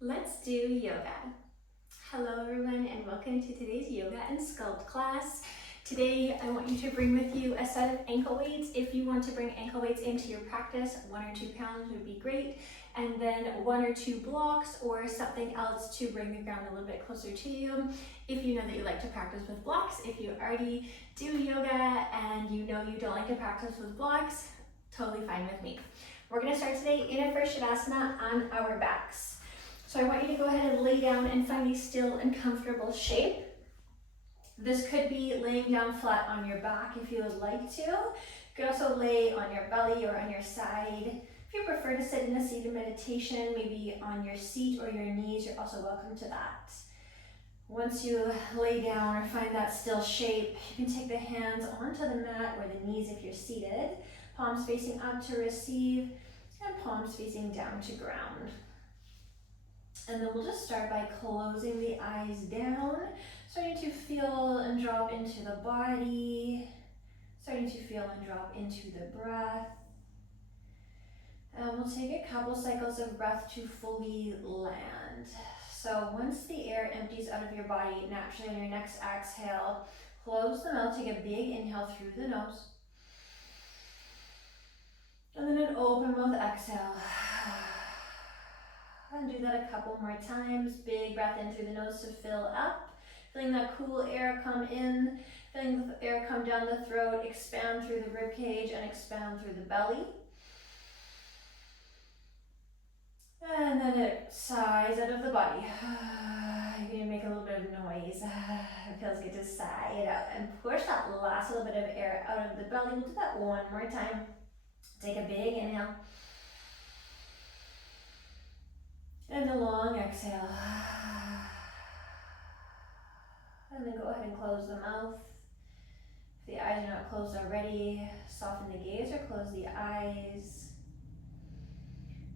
Let's do yoga. Hello everyone and welcome to today's yoga and sculpt class. Today I want you to bring with you a set of ankle weights. If you want to bring ankle weights into your practice, 1 or 2 pounds would be great. And then 1 or 2 blocks or something else to bring the ground a little bit closer to you. If you know that you like to practice with blocks, if you already do yoga and you know you don't like to practice with blocks, totally fine with me. We're going to start today in a first shavasana on our backs. So I want you to go ahead and lay down and find a still and comfortable shape. This could be laying down flat on your back if you would like to. You could also lay on your belly or on your side. If you prefer to sit in a seated meditation, maybe on your seat or your knees, you're also welcome to that. Once you lay down or find that still shape, you can take the hands onto the mat or the knees if you're seated, palms facing up to receive, and palms facing down to ground. And then we'll just start by closing the eyes down, starting to feel and drop into the body, starting to feel and drop into the breath. And we'll take a couple cycles of breath to fully land. So once the air empties out of your body naturally on your next exhale, close the mouth, take a big inhale through the nose. And then an open mouth exhale. And do that a couple more times. Big breath in through the nose to fill up. Feeling that cool air come in. Feeling the air come down the throat, expand through the rib cage and expand through the belly. And then it sighs out of the body. You can make a little bit of noise. It feels good to sigh it out and push that last little bit of air out of the belly. We'll do that one more time. Take a big inhale. And a long exhale. And then go ahead and close the mouth. If the eyes are not closed already, soften the gaze or close the eyes.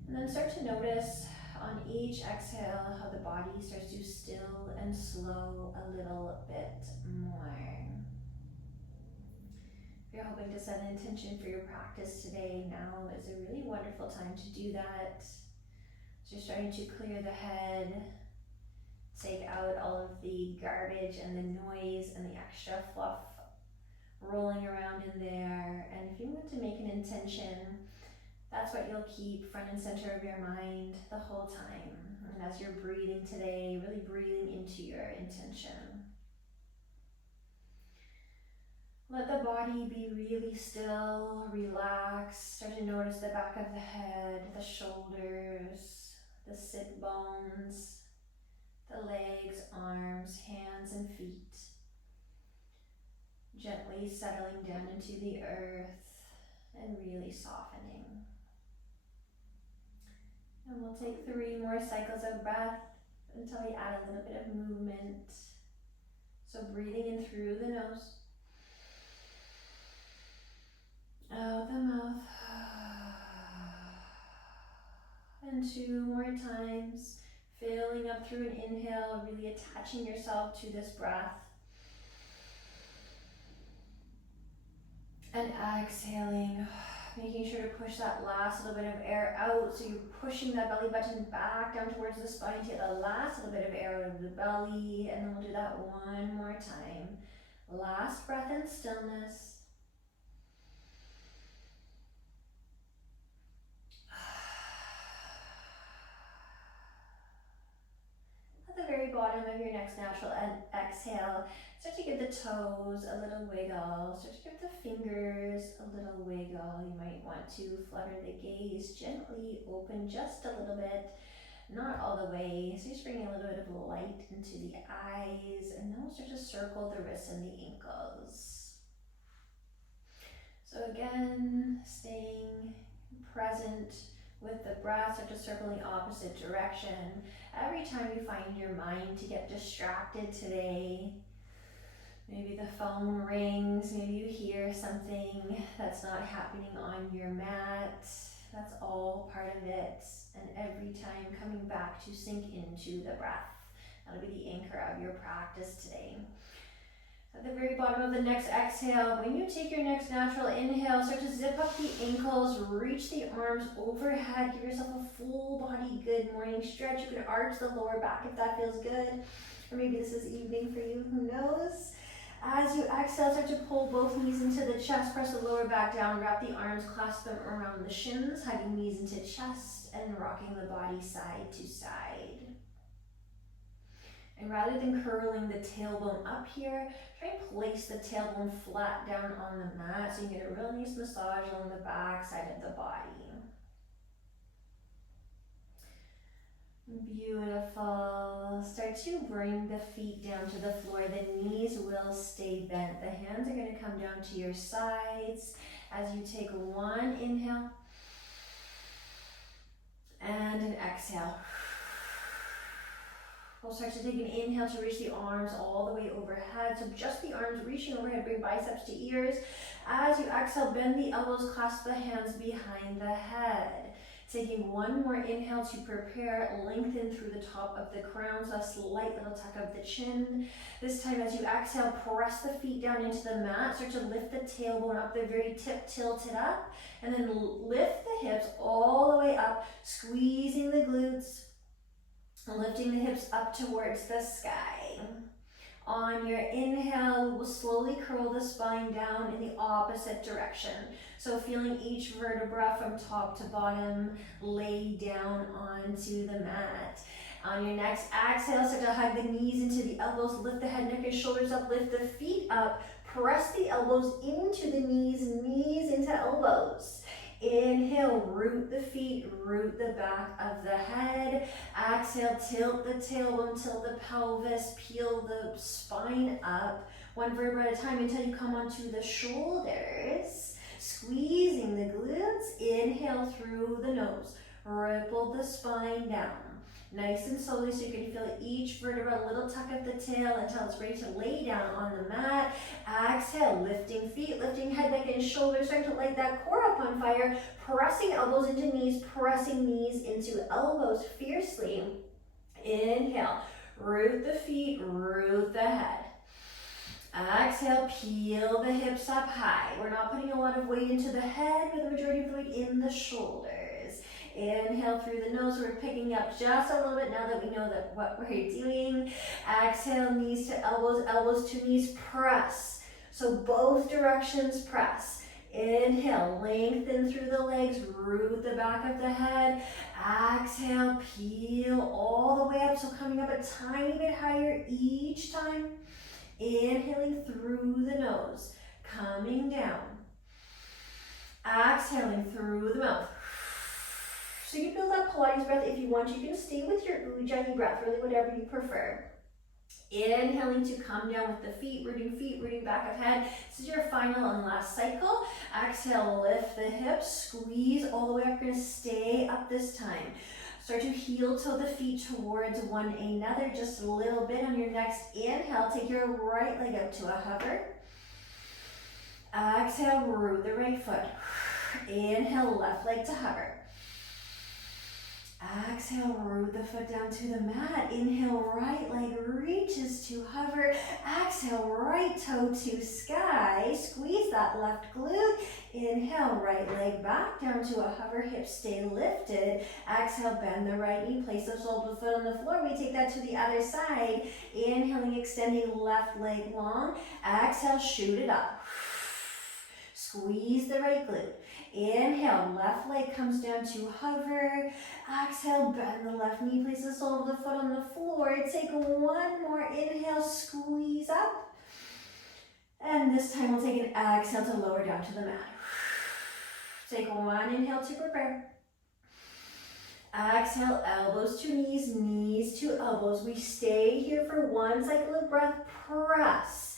And then start to notice on each exhale how the body starts to still and slow a little bit more. If you're hoping to set an intention for your practice today, now is a really wonderful time to do that. So you're starting to clear the head, take out all of the garbage and the noise and the extra fluff rolling around in there. And if you want to make an intention, that's what you'll keep front and center of your mind the whole time. And as you're breathing today, really breathing into your intention. Let the body be really still, relaxed. Start to notice the back of the head, the shoulders, the sit bones, the legs, arms, hands, and feet. Gently settling down into the earth and really softening. And we'll take 3 more cycles of breath until we add a little bit of movement. So breathing in through the nose, out the mouth, and 2 more times, filling up through an inhale, really attaching yourself to this breath. And exhaling, making sure to push that last little bit of air out. So you're pushing that belly button back down towards the spine to get the last little bit of air out of the belly. And then we'll do that one more time. Last breath in stillness. At the very bottom of your next natural exhale, start to give the toes a little wiggle. Start to give the fingers a little wiggle. You might want to flutter the gaze gently open just a little bit, not all the way. So just bringing a little bit of light into the eyes, and then we'll start to circle the wrists and the ankles. So again, staying present with the breath, start to circle in the opposite direction. Every time you find your mind to get distracted today, maybe the phone rings, maybe you hear something that's not happening on your mat, that's all part of it. And every time coming back to sink into the breath. That'll be the anchor of your practice today. At the very bottom of the next exhale, when you take your next natural inhale, start to zip up the ankles, reach the arms overhead, give yourself a full body good morning stretch. You can arch the lower back if that feels good, or maybe this is evening for you, who knows. As you exhale, start to pull both knees into the chest, press the lower back down, wrap the arms, clasp them around the shins, hugging knees into chest, and rocking the body side to side. And rather than curling the tailbone up here, try and place the tailbone flat down on the mat so you get a real nice massage along the back side of the body. Beautiful. Start to bring the feet down to the floor. The knees will stay bent. The hands are going to come down to your sides as you take one inhale and an exhale. We'll start to take an inhale to reach the arms all the way overhead. So just the arms reaching overhead, bring biceps to ears. As you exhale, bend the elbows, clasp the hands behind the head. Taking one more inhale to prepare, lengthen through the top of the crown, so a slight little tuck of the chin. This time as you exhale, press the feet down into the mat, start to lift the tailbone up, the very tip tilted up, and then lift the hips all the way up, squeezing the glutes, lifting the hips up towards the sky. On your inhale, we will slowly curl the spine down in the opposite direction. So feeling each vertebra from top to bottom lay down onto the mat. On your next exhale, start to hug the knees into the elbows, lift the head, neck, and shoulders up, lift the feet up, press the elbows into the knees, knees into elbows. Inhale, root the feet, root the back of the head. Exhale, tilt the tailbone, tilt the pelvis, peel the spine up, one vertebra at a time until you come onto the shoulders. Squeezing the glutes, inhale through the nose, ripple the spine down. Nice and slowly so you can feel each vertebra, a little tuck of the tail until it's ready to lay down on the mat. Exhale, lifting feet, lifting head, neck, and shoulders, starting to light that core up on fire, pressing elbows into knees, pressing knees into elbows fiercely. Inhale, root the feet, root the head. Exhale, peel the hips up high. We're not putting a lot of weight into the head, but the majority of the weight in the shoulders. Inhale through the nose, we're picking up just a little bit now that we know that what we're doing. Exhale, knees to elbows, elbows to knees, press. So both directions press. Inhale, lengthen through the legs, root the back of the head. Exhale, peel all the way up, so coming up a tiny bit higher each time. Inhaling through the nose, coming down. Exhaling through the mouth. So you can build up Pilates breath if you want. You can stay with your Ujjayi breath, really whatever you prefer. Inhaling to come down with the feet, rooting back of head. This is your final and last cycle. Exhale, lift the hips, squeeze all the way up. You're gonna stay up this time. Start to heel toe the feet towards one another, just a little bit. On your next inhale, take your right leg up to a hover. Exhale, root the right foot. Inhale, left leg to hover. Exhale, root the foot down to the mat. Inhale, right leg reaches to hover. Exhale, right toe to sky. Squeeze that left glute. Inhale, right leg back down to a hover. Hips stay lifted. Exhale, bend the right knee. Place the sole of the foot on the floor. We take that to the other side. Inhaling, extending left leg long. Exhale, shoot it up. Squeeze the right glute. Inhale, left leg comes down to hover. Exhale, bend the left knee, place the sole of the foot on the floor. Take one more inhale, squeeze up. And this time we'll take an exhale to lower down to the mat. Take one inhale to prepare. Exhale, elbows to knees, knees to elbows. We stay here for one cycle of breath, press.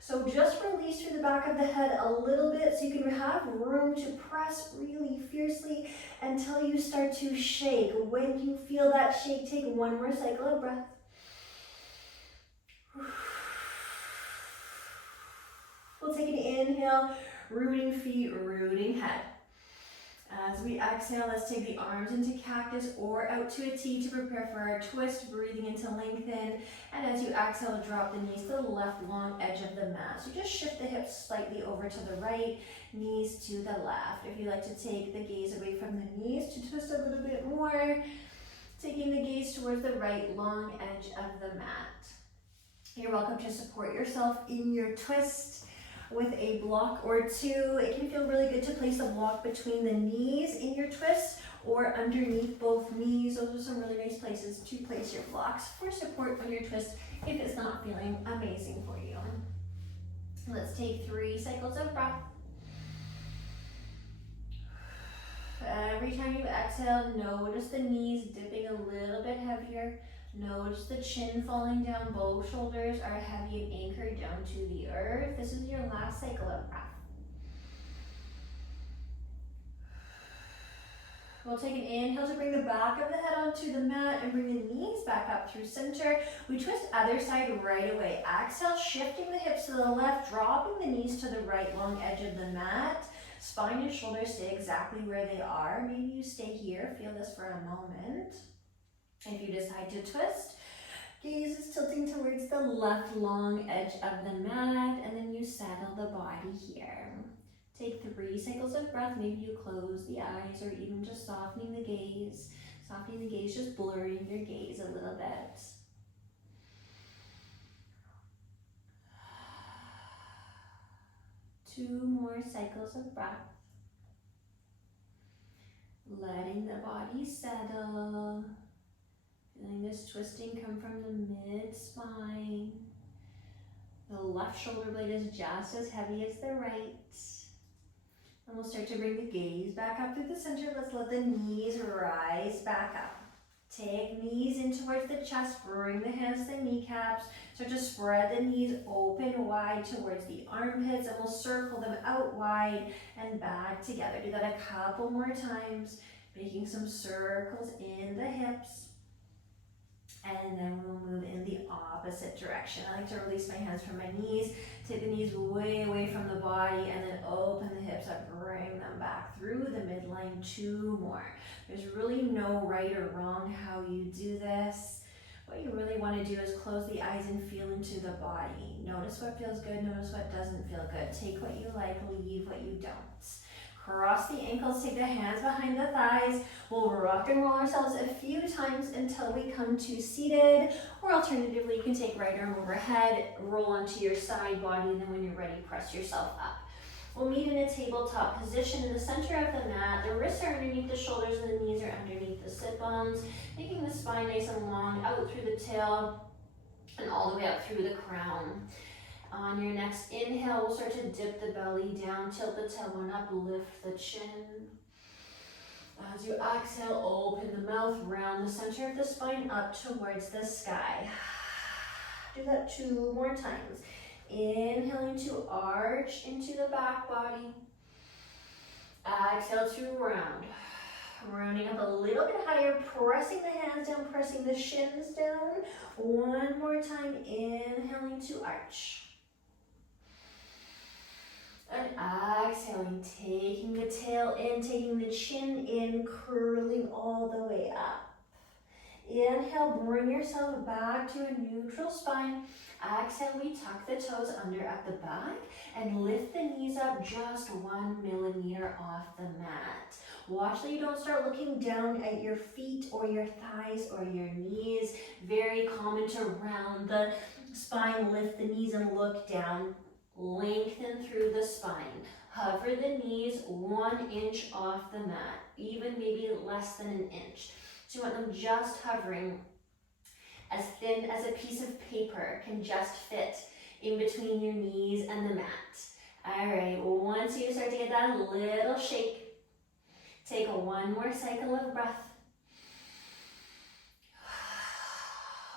So just release through the back of the head a little bit so you can have room to press really fiercely until you start to shake. When you feel that shake, take one more cycle of breath. We'll take an inhale, rooting feet, rooting head. As we exhale, let's take the arms into cactus or out to a T to prepare for our twist, breathing into lengthen. And as you exhale, drop the knees to the left long edge of the mat. So just shift the hips slightly over to the right, knees to the left. If you like to take the gaze away from the knees to twist a little bit more, taking the gaze towards the right long edge of the mat. You're welcome to support yourself in your twist with a block or two. It can feel really good to place a block between the knees in your twist or underneath both knees. Those are some really nice places to place your blocks for support on your twist if it's not feeling amazing for you. Let's take 3 cycles of breath. Every time you exhale, notice the knees dipping a little bit heavier. Notice the chin falling down, both shoulders are heavy and anchored down to the earth. This is your last cycle of breath. We'll take an inhale to bring the back of the head onto the mat and bring the knees back up through center. We twist other side right away. Exhale, shifting the hips to the left, dropping the knees to the right long edge of the mat. Spine and shoulders stay exactly where they are. Maybe you stay here, feel this for a moment. If you decide to twist, gaze is tilting towards the left long edge of the mat, and then you settle the body here. Take 3 cycles of breath. Maybe you close the eyes or even just softening the gaze. Softening the gaze, just blurring your gaze a little bit. Two more cycles of breath. Letting the body settle. Feeling this twisting come from the mid-spine. The left shoulder blade is just as heavy as the right. And we'll start to bring the gaze back up through the center. Let's let the knees rise back up. Take knees in towards the chest, bring the hands to the kneecaps. Start to spread the knees open wide towards the armpits, and we'll circle them out wide and back together. Do that a couple more times, making some circles in the hips. And then we'll move in the opposite direction. I like to release my hands from my knees, take the knees way away from the body, and then open the hips up, bring them back through the midline. 2 more. There's really no right or wrong how you do this. What you really want to do is close the eyes and feel into the body. Notice what feels good, notice what doesn't feel good. Take what you like, leave what you don't. Cross the ankles, take the hands behind the thighs. We'll rock and roll ourselves a few times until we come to seated, or alternatively, you can take right arm overhead, roll onto your side body, and then when you're ready, press yourself up. We'll meet in a tabletop position in the center of the mat. The wrists are underneath the shoulders and the knees are underneath the sit bones, making the spine nice and long out through the tail and all the way up through the crown. On your next inhale, we'll start to dip the belly down, tilt the tailbone up, lift the chin. As you exhale, open the mouth, round the center of the spine up towards the sky. Do that 2 more times. Inhaling to arch into the back body. Exhale to round. Rounding up a little bit higher, pressing the hands down, pressing the shins down. 1 more time, inhaling to arch. And exhaling, taking the tail in, taking the chin in, curling all the way up. Inhale, bring yourself back to a neutral spine. Exhale, we tuck the toes under at the back and lift the knees up just 1 millimeter off the mat. Watch that you don't start looking down at your feet or your thighs or your knees. Very common to round the spine, lift the knees and look down. Lengthen through the spine. Hover the knees 1 inch off the mat, even maybe less than 1 inch. So you want them just hovering, as thin as a piece of paper can just fit in between your knees and the mat. All right, once you start to get that little shake, take 1 more cycle of breath.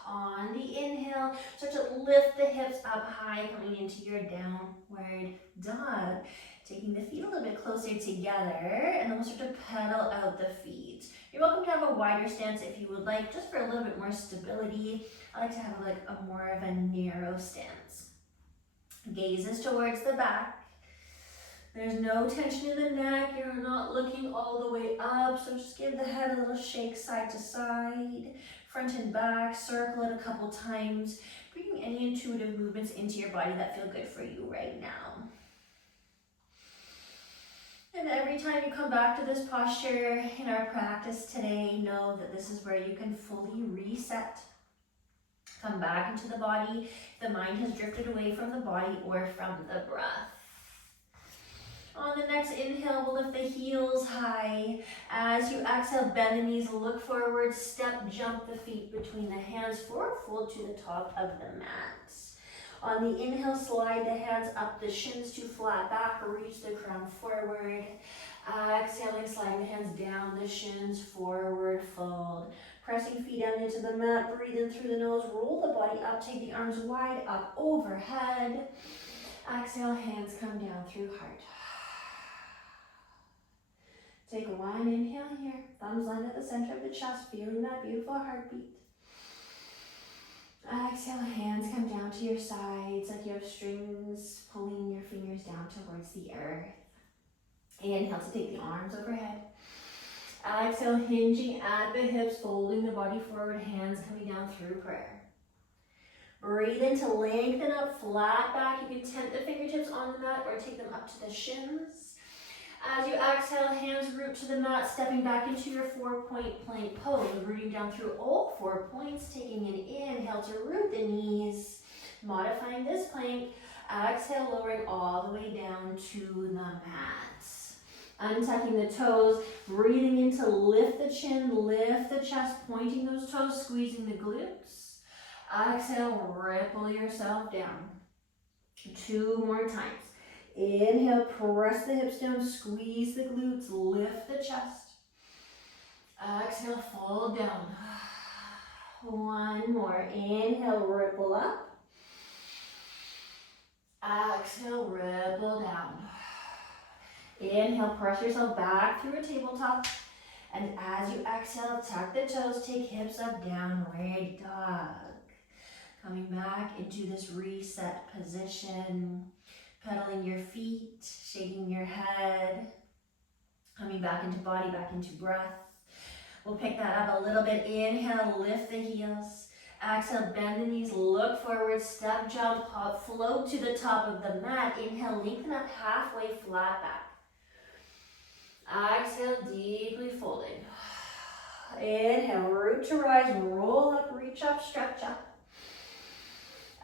On the inhale, start to lift the hips up high, coming into your downward dog. Taking the feet a little bit closer together, and then we'll start to pedal out the feet. You're welcome to have a wider stance if you would like, just for a little bit more stability. I like to have like a more of a narrow stance. Gazes towards the back. There's no tension in the neck. You're not looking all the way up. So just give the head a little shake side to side, front and back. Circle it a couple times. Bringing any intuitive movements into your body that feel good for you right now. And every time you come back to this posture in our practice today, know that this is where you can fully reset. Come back into the body. The mind has drifted away from the body or from the breath. On the next inhale, we'll lift the heels high. As you exhale, bend the knees, look forward, step, jump the feet between the hands, forward fold to the top of the mat. On the inhale, slide the hands up, the shins to flat back, reach the crown forward. Exhaling, sliding the hands down, the shins forward, fold. Pressing feet down into the mat, breathe in through the nose, roll the body up, take the arms wide up overhead. Exhale, hands come down through heart. Take one inhale here, thumbs line at the center of the chest, feeling that beautiful heartbeat. Exhale, hands come down to your sides like you have strings pulling your fingers down towards the earth. Inhale to take the arms overhead. Exhale, hinging at the hips, folding the body forward, hands coming down through prayer. Breathe in to lengthen up, flat back. You can tent the fingertips on the mat or take them up to the shins. As you exhale, hands root to the mat, stepping back into your 4-point plank pose, rooting down through all 4 points, taking an inhale to root the knees, modifying this plank. Exhale, lowering all the way down to the mat. Untucking the toes, breathing in to lift the chin, lift the chest, pointing those toes, squeezing the glutes. Exhale, ripple yourself down. 2 more times. Inhale, press the hips down, squeeze the glutes, lift the chest. Exhale, fold down. 1 more. Inhale, ripple up. Exhale, ripple down. Inhale, press yourself back through a tabletop. And as you exhale, tuck the toes, take hips up, downward dog. Coming back into this reset position. Pedaling your feet, shaking your head, coming back into body, back into breath. We'll pick that up a little bit. Inhale, lift the heels. Exhale, bend the knees, look forward, step, jump, hop, float to the top of the mat. Inhale, lengthen up halfway, flat back. Exhale, deeply folding. Inhale, root to rise, roll up, reach up, stretch up.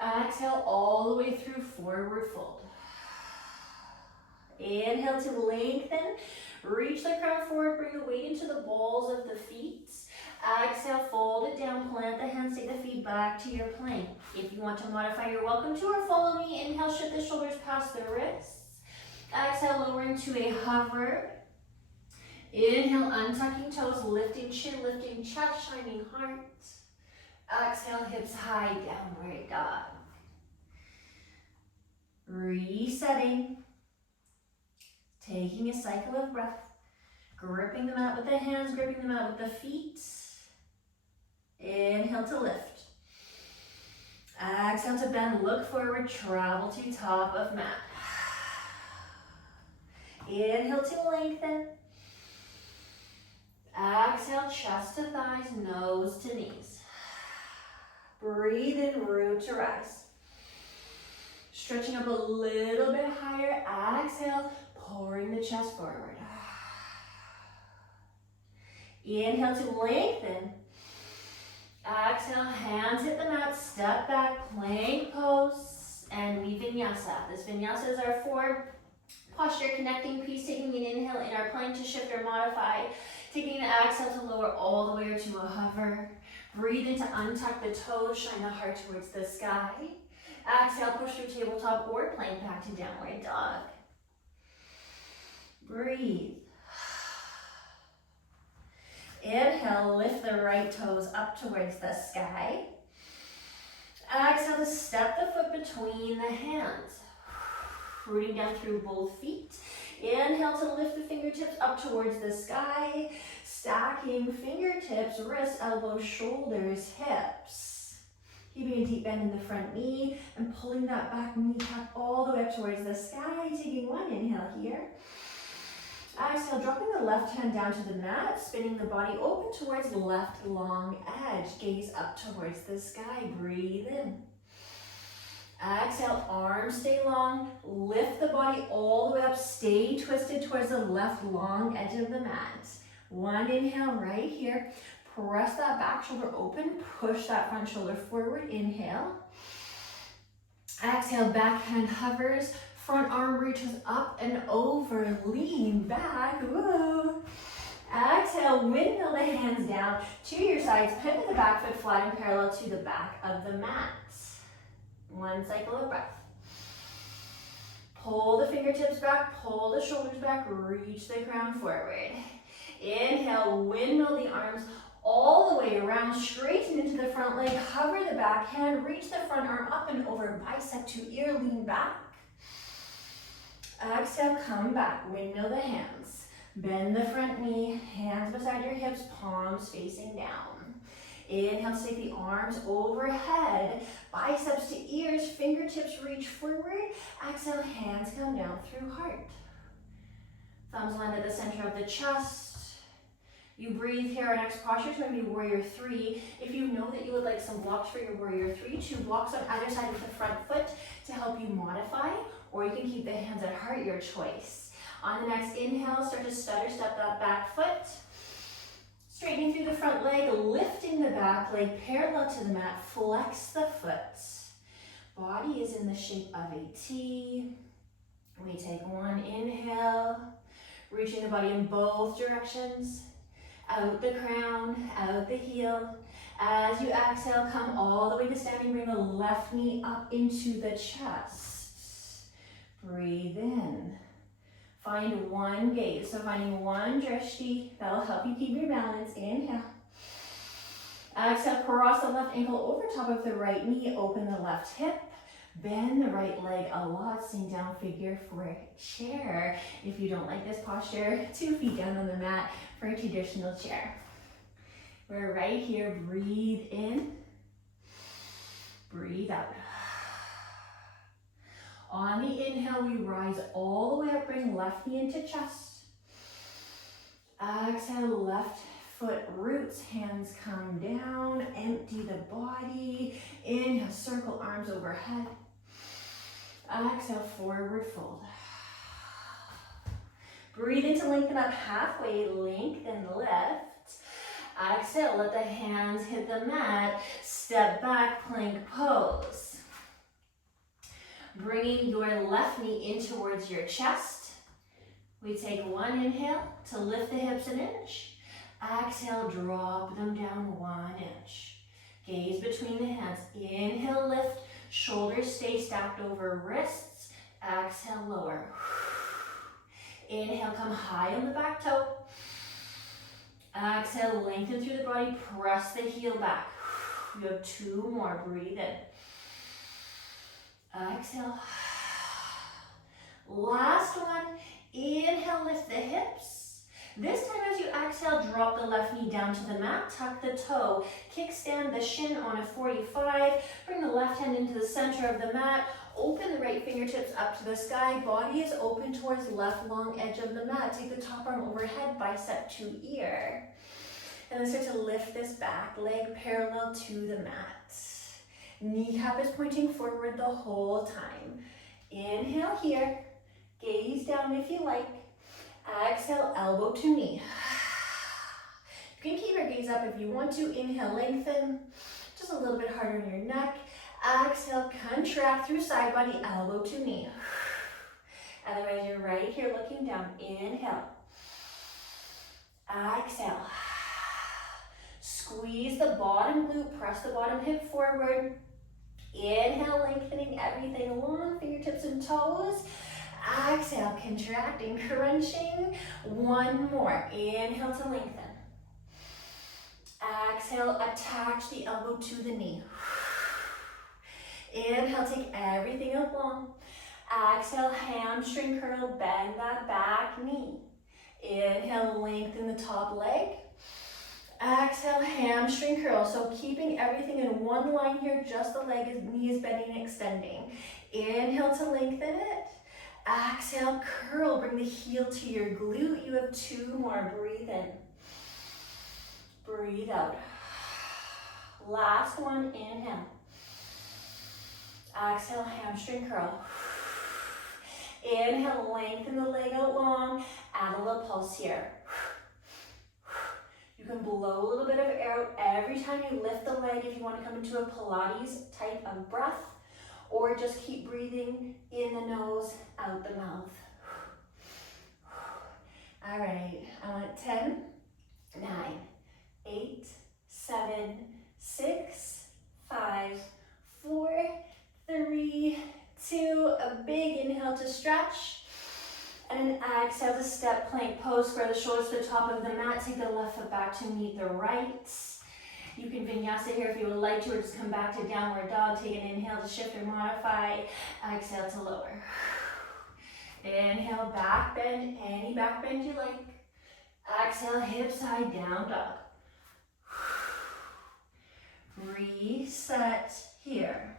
Exhale, all the way through forward fold. Inhale to lengthen, reach the crown forward, bring the weight into the balls of the feet. Exhale, fold it down, plant the hands, take the feet back to your plank. If you want to modify, you're welcome to, or follow me. Inhale, shift the shoulders past the wrists. Exhale, lower into a hover. Inhale, untucking toes, lifting chin, lifting chest, shining heart. Exhale, hips high, downward dog. Resetting. Taking a cycle of breath, gripping the mat with the hands, gripping the mat with the feet. Inhale to lift. Exhale to bend, look forward, travel to top of mat. Inhale to lengthen. Exhale, chest to thighs, nose to knees. Breathe in, root to rise. Stretching up a little bit higher. Exhale, pouring the chest forward. Inhale to lengthen. Exhale, hands hit the mat, step back, plank pose, and we vinyasa. This vinyasa is our 4 posture connecting piece, taking an inhale in our plank to shift or modify, taking an exhale to lower all the way to a hover. Breathe in to untuck the toes, shine the heart towards the sky. Exhale, push through tabletop or plank back to downward dog. Breathe. Inhale, lift the right toes up towards the sky. Exhale to step the foot between the hands. Rooting down through both feet. Inhale to lift the fingertips up towards the sky. Stacking fingertips, wrists, elbows, shoulders, hips. Keeping a deep bend in the front knee and pulling that back kneecap all the way up towards the sky. Taking one inhale here. Exhale, dropping the left hand down to the mat, spinning the body open towards the left long edge. Gaze up towards the sky. Breathe in. Exhale, arms stay long. Lift the body all the way up. Stay twisted towards the left long edge of the mat. One inhale right here. Press that back shoulder open. Push that front shoulder forward. Inhale. Exhale, back hand hovers. Front arm reaches up and over. Lean back. Whoa. Exhale, windmill the hands down to your sides. Pivot the back foot flat and parallel to the back of the mat. One cycle of breath. Pull the fingertips back, pull the shoulders back, reach the crown forward. Inhale, windmill the arms all the way around, straighten into the front leg, hover the back hand, reach the front arm up and over, bicep to ear, lean back. Exhale, come back, windmill the hands. Bend the front knee, hands beside your hips, palms facing down. Inhale, take the arms overhead, biceps to ears, fingertips reach forward. Exhale, hands come down through heart. Thumbs land at the center of the chest. You breathe here. Our next posture is going to be warrior three. If you know that you would like some blocks for your warrior three, 2 blocks on either side of the front foot to help you modify, or you can keep the hands at heart, your choice. On the next inhale, start to stutter step that back foot. Straightening through the front leg, lifting the back leg parallel to the mat, flex the foot. Body is in the shape of a T. We take one inhale, reaching the body in both directions. Out the crown, out the heel. As you exhale, come all the way to standing. Bring the left knee up into the chest. Breathe in. Find one gaze, so finding one drishti, that'll help you keep your balance. Inhale. Exhale, cross the left ankle over top of the right knee, open the left hip, bend the right leg a lot, sitting down figure for a chair. If you don't like this posture, 2 feet down on the mat for a traditional chair. We're right here, breathe in, breathe out. On the inhale, we rise all the way up, bring left knee into chest. Exhale, left foot roots, hands come down, empty the body. Inhale, circle arms overhead. Exhale, forward fold. Breathe in to lengthen up halfway, lengthen, lift. Exhale, let the hands hit the mat. Step back, plank pose. Bringing your left knee in towards your chest. We take one inhale to lift the hips an inch. Exhale, drop them down 1 inch. Gaze between the hands. Inhale, lift. Shoulders stay stacked over wrists. Exhale, lower. Inhale, come high on the back toe. Exhale, lengthen through the body. Press the heel back. You have 2 more. Breathe in. Exhale. Last one. Inhale, lift the hips. This time as you exhale, drop the left knee down to the mat, tuck the toe, kickstand the shin on a 45, bring the left hand into the center of the mat, open the right fingertips up to the sky, body is open towards left long edge of the mat. Take the top arm overhead, bicep to ear. And then start to lift this back leg parallel to the mat. Kneecap is pointing forward the whole time. Inhale here, gaze down if you like. Exhale, elbow to knee. You can keep your gaze up if you want to. Inhale, lengthen, just a little bit harder on your neck. Exhale, contract through side body, elbow to knee. Otherwise, you're right here looking down. Inhale. Exhale. Squeeze the bottom glute, press the bottom hip forward. Inhale, lengthening everything along, fingertips and toes. Exhale, contracting, crunching. 1 more. Inhale to lengthen. Exhale, attach the elbow to the knee. Inhale, take everything up long. Exhale, hamstring curl, bend that back knee. Inhale, lengthen the top leg. Exhale, hamstring curl. So keeping everything in one line here, just the knee is bending and extending. Inhale to lengthen it. Exhale, curl. Bring the heel to your glute. You have 2 more. Breathe in. Breathe out. Last one, inhale. Exhale, hamstring curl. Inhale, lengthen the leg out long. Add a little pulse here. You can blow a little bit of air out every time you lift the leg if you want to come into a Pilates type of breath, or just keep breathing in the nose, out the mouth. All right, I want 10, 9, 8, 7, 6, 5, 4, 3, 2, a big inhale to stretch. And an exhale to step plank pose. Square the shoulders to the top of the mat. Take the left foot back to meet the right. You can vinyasa here if you would like to, or just come back to downward dog. Take an inhale to shift or modify. Exhale to lower. Inhale, back bend, any back bend you like. Exhale, hip side down dog. Reset here.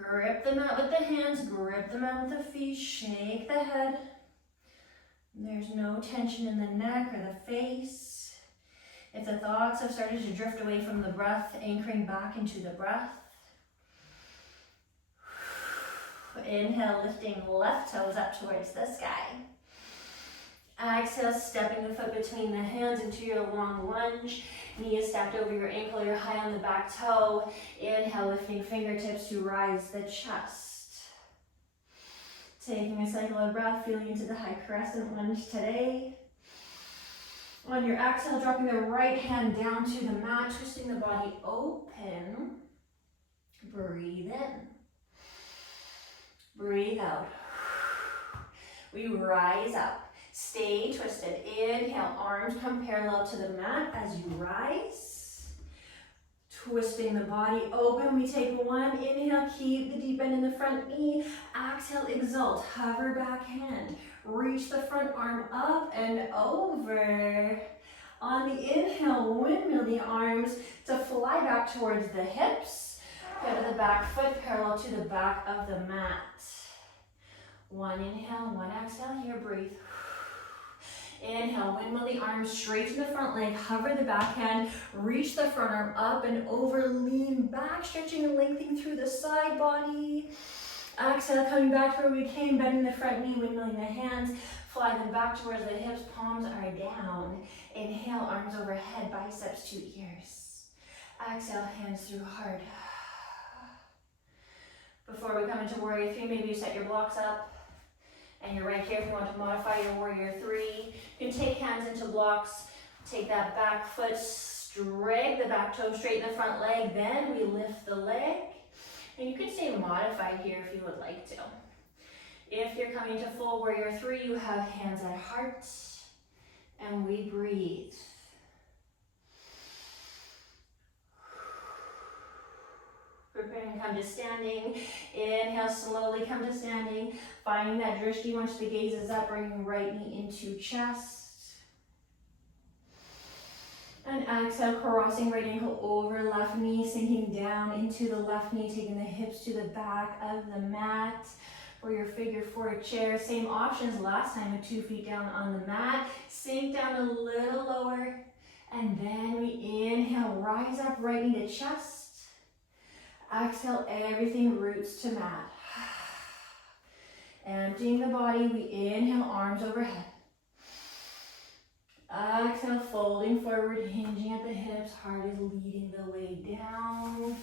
Grip the mat with the hands, grip the mat with the feet, shake the head. There's no tension in the neck or the face. If the thoughts have started to drift away from the breath, anchoring back into the breath. Inhale, lifting left toes up towards the sky. Exhale, stepping the foot between the hands into your long lunge. Knee is stacked over your ankle, you're high on the back toe. Inhale, lifting fingertips to rise the chest. Taking a cycle of breath, feeling into the high crescent lunge today. On your exhale, dropping the right hand down to the mat, twisting the body open. Breathe in. Breathe out. We rise up. Stay twisted. Inhale, arms come parallel to the mat as you rise. Twisting the body open. We take one inhale, keep the deep bend in the front knee. Exhale, exalt, hover back hand. Reach the front arm up and over. On the inhale, windmill the arms to fly back towards the hips. Go to the back foot parallel to the back of the mat. One inhale, one exhale. Here, breathe. Inhale, windmill the arms straight to the front leg, hover the back hand, reach the front arm up and over, lean back, stretching and lengthening through the side body. Exhale, coming back to where we came, bending the front knee, windmilling the hands, fly them back towards the hips, palms are down. Inhale, arms overhead, biceps to ears. Exhale, hands through heart. Before we come into Warrior 3, maybe you set your blocks up. And you're right here if you want to modify your Warrior 3. You can take hands into blocks, take that back foot, drag the back toe straight in the front leg, then we lift the leg. And you can stay modified here if you would like to. If you're coming to full Warrior 3, you have hands at heart, and we breathe. Preparing to come to standing. Inhale, slowly come to standing. Finding that drishti once the gaze is up, bringing right knee into chest. And exhale, crossing right ankle over left knee, sinking down into the left knee, taking the hips to the back of the mat. For your figure 4 chair, same options last time with 2 feet down on the mat. Sink down a little lower. And then we inhale, rise up, right knee to chest. Exhale, everything roots to mat. Emptying the body, we inhale, arms overhead. Exhale, folding forward, hinging at the hips, heart is leading the way down.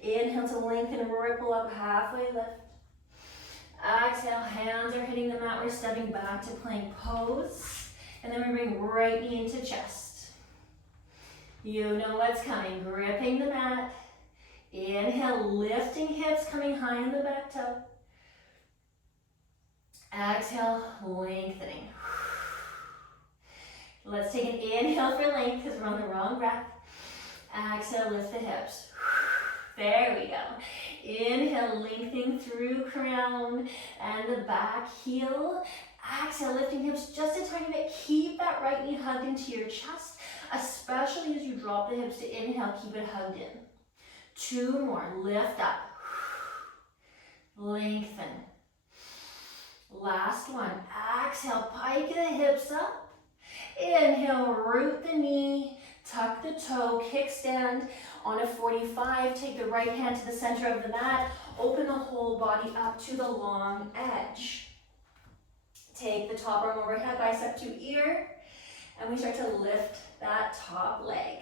Inhale to lengthen, ripple up, halfway lift. Exhale, hands are hitting the mat, we're stepping back to plank pose. And then we bring right knee into chest. You know what's coming, gripping the mat. Inhale, lifting hips, coming high on the back toe. Exhale, lengthening. Let's take an inhale for length because we're on the wrong breath. Exhale, lift the hips. There we go. Inhale, lengthening through crown and the back heel. Exhale, lifting hips just a tiny bit. Keep that right knee hugged into your chest. especially as you drop the hips to inhale, keep it hugged in. 2 more, lift up, lengthen. Last one, exhale, pike the hips up. Inhale, root the knee, tuck the toe, kickstand on a 45. Take the right hand to the center of the mat. Open the whole body up to the long edge. Take the top arm overhead, bicep to ear, and we start to lift that top leg.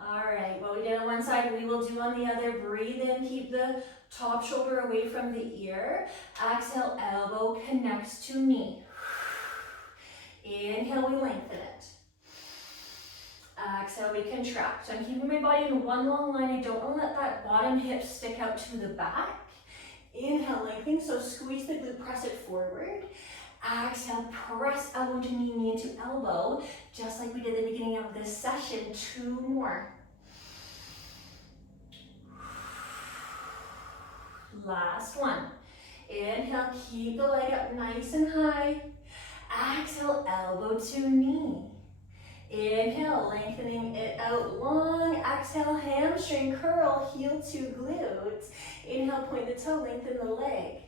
All right, what we did on one side, we will do on the other. Breathe in, keep the top shoulder away from the ear. Exhale, elbow connects to knee. Inhale, we lengthen it. Exhale, we contract. So I'm keeping my body in one long line. I don't want to let that bottom hip stick out to the back. Inhale, lengthening, so squeeze the glute, press it forward. Exhale, press elbow to knee, knee into elbow, just like we did at the beginning of this session. 2 more. Last one. Inhale, keep the leg up nice and high. Exhale, elbow to knee. Inhale, lengthening it out long. Exhale, hamstring curl, heel to glute. Inhale, point the toe, lengthen the leg.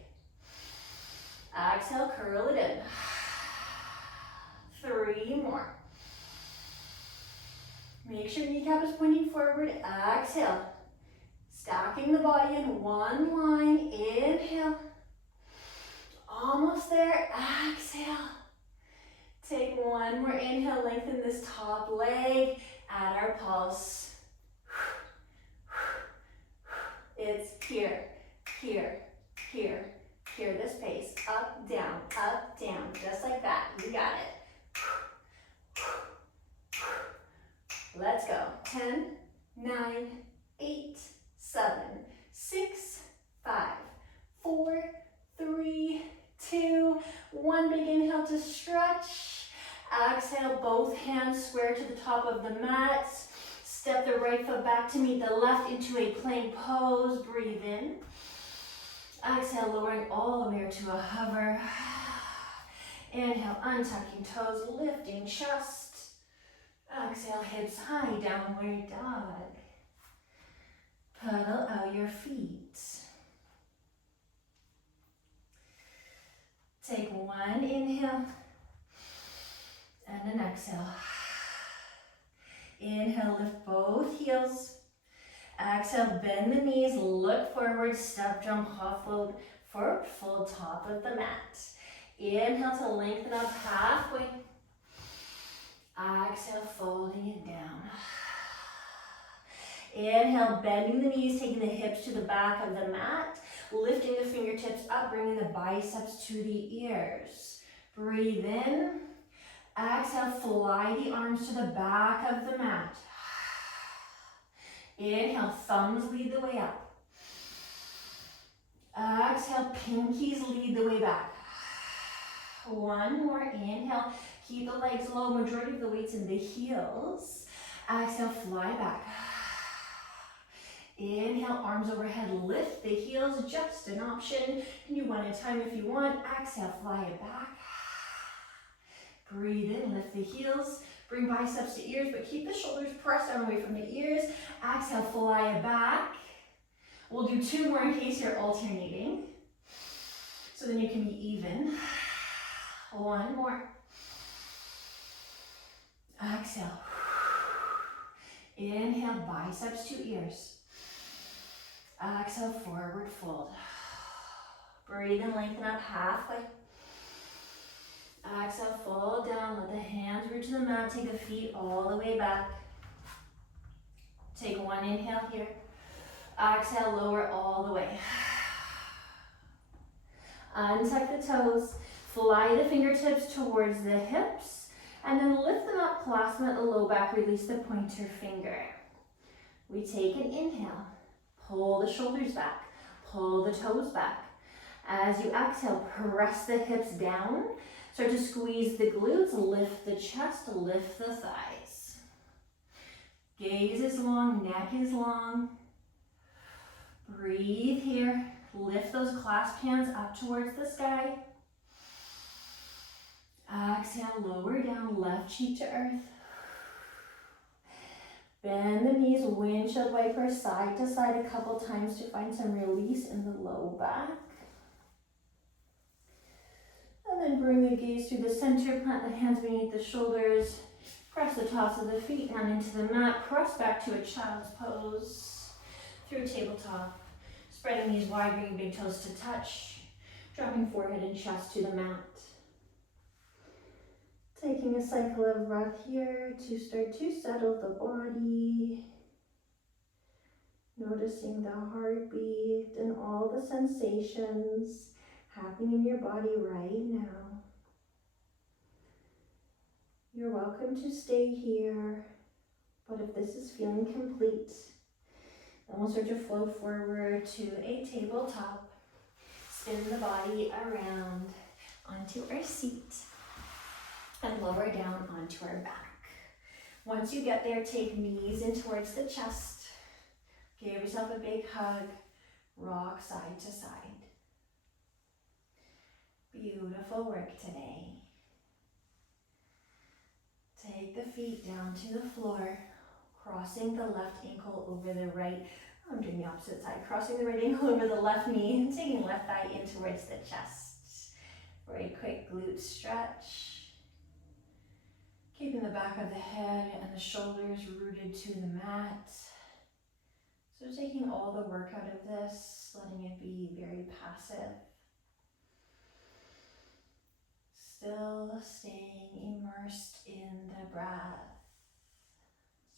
Exhale, curl it in. 3 more. Make sure kneecap is pointing forward. Exhale. Stacking the body in one line. Inhale. Almost there. Exhale. Take 1 more inhale. Lengthen this top leg. Add our pulse. It's here, here, here. Here, this pace, up, down, just like that. You got it. Let's go. 10, 9, 8, 7, 6, 5, 4, 3, 2, 1. Big inhale to stretch. Exhale, both hands square to the top of the mat. Step the right foot back to meet the left into a plank pose. Breathe in. Exhale, lowering all the way to a hover. Inhale, untucking toes, lifting chest. Exhale, hips high, downward dog. Pedal out your feet. Take 1 inhale and an exhale. Inhale, lift both heels. Exhale, bend the knees, look forward, step, jump, offload for full top of the mat. Inhale to lengthen up halfway. Exhale, folding it down. Inhale, bending the knees, taking the hips to the back of the mat, lifting the fingertips up, bringing the biceps to the ears. Breathe in. Exhale, fly the arms to the back of the mat. Inhale, thumbs lead the way up. Exhale, pinkies lead the way back. 1 more, inhale, keep the legs low, majority of the weight's in the heels. Exhale, fly back. Inhale, arms overhead, lift the heels, just an option. You can do 1 at a time if you want. Exhale, fly it back. Breathe in, lift the heels. Bring biceps to ears, but keep the shoulders pressed down away from the ears. Exhale, fly it back. We'll do 2 more in case you're alternating. So then you can be even. 1 more. Exhale. Inhale, biceps to ears. Exhale, forward fold. Breathe and lengthen up halfway. Exhale, fold down, let the hands root to the mat, take the feet all the way back. Take 1 inhale here. Exhale, lower all the way. Untuck the toes, fly the fingertips towards the hips, and then lift them up, clasp them at the low back, release the pointer finger. We take an inhale, pull the shoulders back, pull the toes back. As you exhale, press the hips down. Start to squeeze the glutes, lift the chest, lift the thighs. Gaze is long, neck is long. Breathe here. Lift those clasped hands up towards the sky. Exhale, lower down, left cheek to earth. Bend the knees, windshield wiper side to side a couple times to find some release in the low back. And then bring the gaze through the center, plant the hands beneath the shoulders, press the tops of the feet down into the mat, press back to a child's pose through tabletop. Spreading knees wide, bringing big toes to touch, dropping forehead and chest to the mat. Taking a cycle of breath here to start to settle the body. Noticing the heartbeat and all the sensations happening in your body right now. You're welcome to stay here, but if this is feeling complete, then we'll start to flow forward to a tabletop. Spin the body around onto our seat and lower down onto our back. Once you get there, take knees in towards the chest. Give yourself a big hug. Rock side to side. Beautiful work today. Take the feet down to the floor, crossing the left ankle over the right. I'm doing the opposite side. Crossing the right ankle over the left knee and taking left thigh in towards the chest. For a quick glute stretch. Keeping the back of the head and the shoulders rooted to the mat. So taking all the work out of this, letting it be very passive. Still staying immersed in the breath.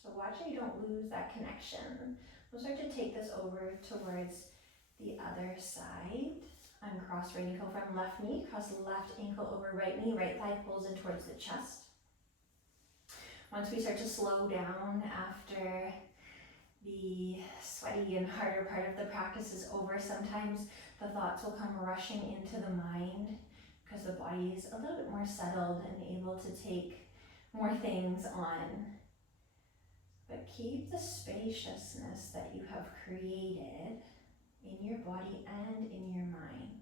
So watch that you don't lose that connection. We'll start to take this over towards the other side. Uncross right ankle from left knee, cross left ankle over right knee, right thigh pulls in towards the chest. Once we start to slow down after the sweaty and harder part of the practice is over, sometimes the thoughts will come rushing into the mind because the body is a little bit more settled and able to take more things on. But keep the spaciousness that you have created in your body and in your mind.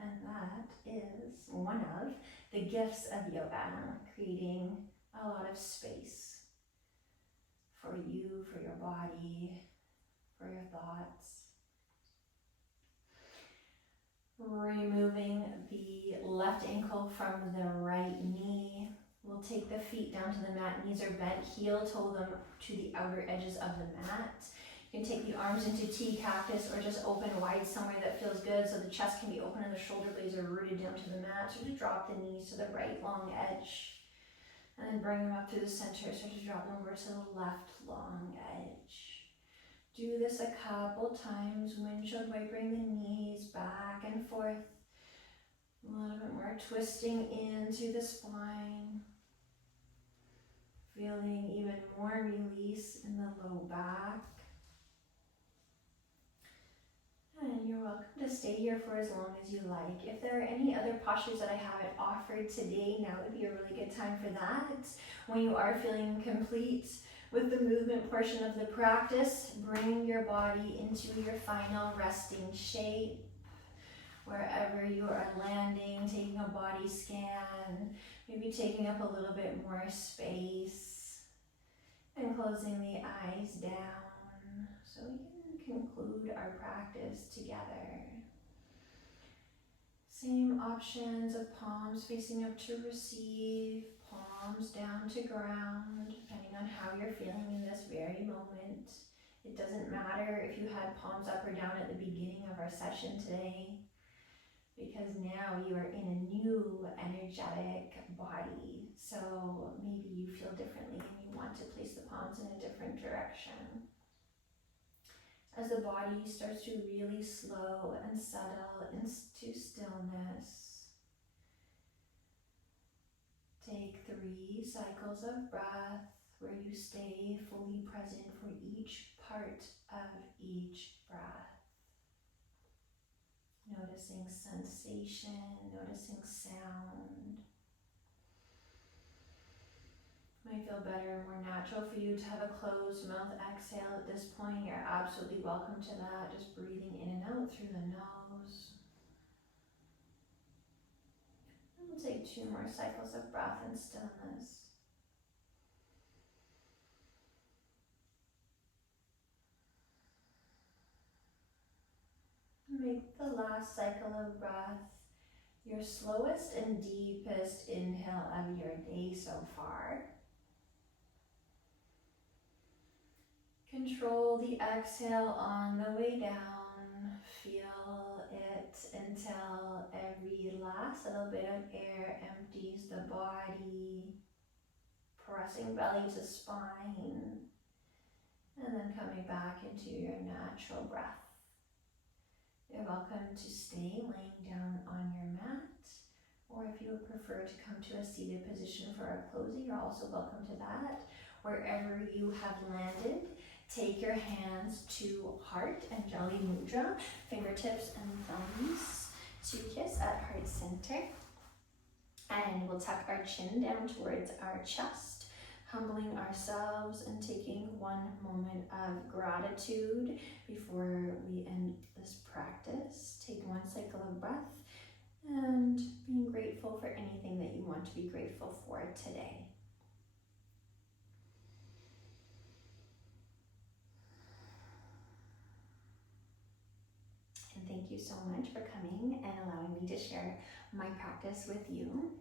And that is one of the gifts of yoga, creating a lot of space for you, for your body, for your thoughts. Removing the left ankle from the right knee. We'll take the feet down to the mat. Knees are bent, heel toe them to the outer edges of the mat. You can take the arms into T cactus or just open wide somewhere that feels good so the chest can be open and the shoulder blades are rooted down to the mat. So just drop the knees to the right long edge and then bring them up through the center. So just drop them over to the left long edge. Do this a couple times. Windshield wipering the knees back and forth. A little bit more twisting into the spine. Feeling even more release in the low back. And you're welcome to stay here for as long as you like. If there are any other postures that I haven't offered today, now would be a really good time for that. When you are feeling complete with the movement portion of the practice, bring your body into your final resting shape. Wherever you are landing, taking a body scan, maybe taking up a little bit more space and closing the eyes down so we can conclude our practice together. Same options of palms facing up to receive, palms down to ground, depending on how you're feeling in this very moment. It doesn't matter if you had palms up or down at the beginning of our session today, because now you are in a new energetic body. So maybe you feel differently and you want to place the palms in a different direction. As the body starts to really slow and settle into stillness, take 3 cycles of breath where you stay fully present for each part of each breath. Noticing sensation, noticing sound. Might feel better, more natural for you to have a closed mouth exhale at this point. You're absolutely welcome to that. Just breathing in and out through the nose. And we'll take 2 more cycles of breath and stillness. Make the last cycle of breath your slowest and deepest inhale of your day so far. Control the exhale on the way down. Feel it until every last little bit of air empties the body, pressing belly to spine, and then coming back into your natural breath. You're welcome to stay laying down on your mat, or if you would prefer to come to a seated position for our closing, you're also welcome to that. Wherever you have landed, take your hands to heart and Jali Mudra, fingertips and thumbs to kiss at heart center. And we'll tuck our chin down towards our chest, humbling ourselves and taking one moment of gratitude before we end this practice. Take one cycle of breath and being grateful for anything that you want to be grateful for today. And thank you so much for coming and allowing me to share my practice with you.